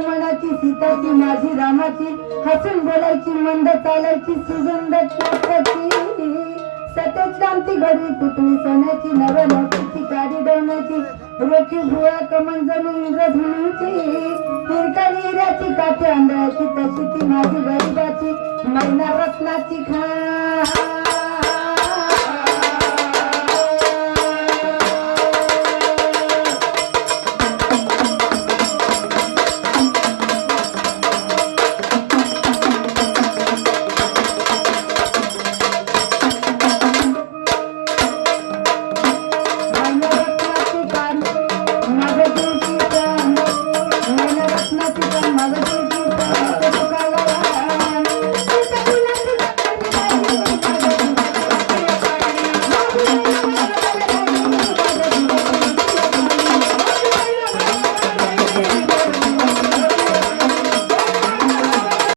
लक्ष्मणाची सीताची माझी रामाची हसून बोलायची मंद चालायची सुगंध नाकाची सतेज क्रांती घडी पुतळी सोन्याची नवलौकीची गाडी डोण्याची रोखी भुवा कमन जणू इंद्रधनुची हिरकणी हिऱ्याची काठी आंधळ्याची तशी ती माझी गरीबाची मैना रत्नाची खाण